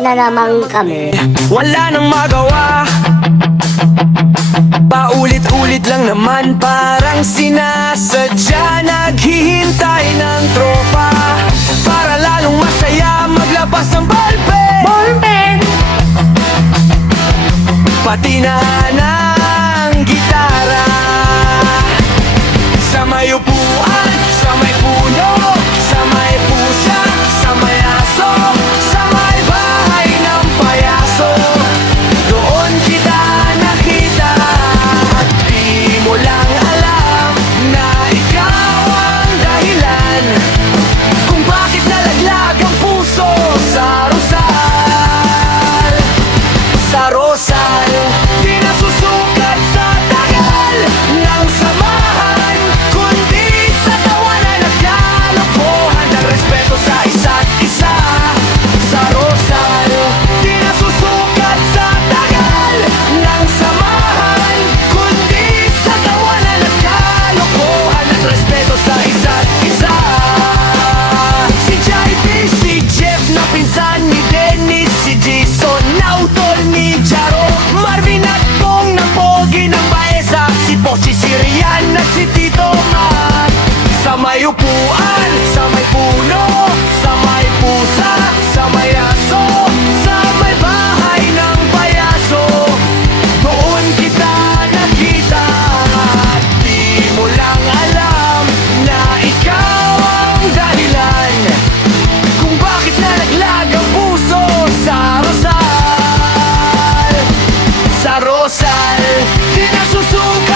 na naman kami. Wala nang magawa, paulit-ulit lang naman, parang sinasadya. Naghihintay ng tropa para lalong masaya, maglabas ng ballpen, pati na ng gitara. Sa may upuan, sa may puno, sa may pusa, sa may aso, sa may bahay ng payaso, doon kita nakita. At di mo lang alam na ikaw ang dahilan kung bakit nalaglag ang puso sa Rosal. Sa Rosal, di nasusukat sa tagal ng samahan, kundi sa tawanan at kalokohan ng respeto sa isa't isa. Sa Rosal, di nasusukat sa tagal ng samahan, kundi sa tawanan at kalokohan ng respeto sa isa't isa. Si JP, si Jeff na pinsan ni Dennis, si Jason na utol ni Jaro, Marvin at Pong na pogi ng Baeza, si Pochi, si Rian at si Tito Matt. Sa may upuan, sa may puno, sa may pusa, sa may aso, sa may bahay ng payaso, doon kita nakita. At di mo lang alam na ikaw ang dahilan kung bakit nalaglag ang puso sa Rosal. Sa Rosal, di nasusukat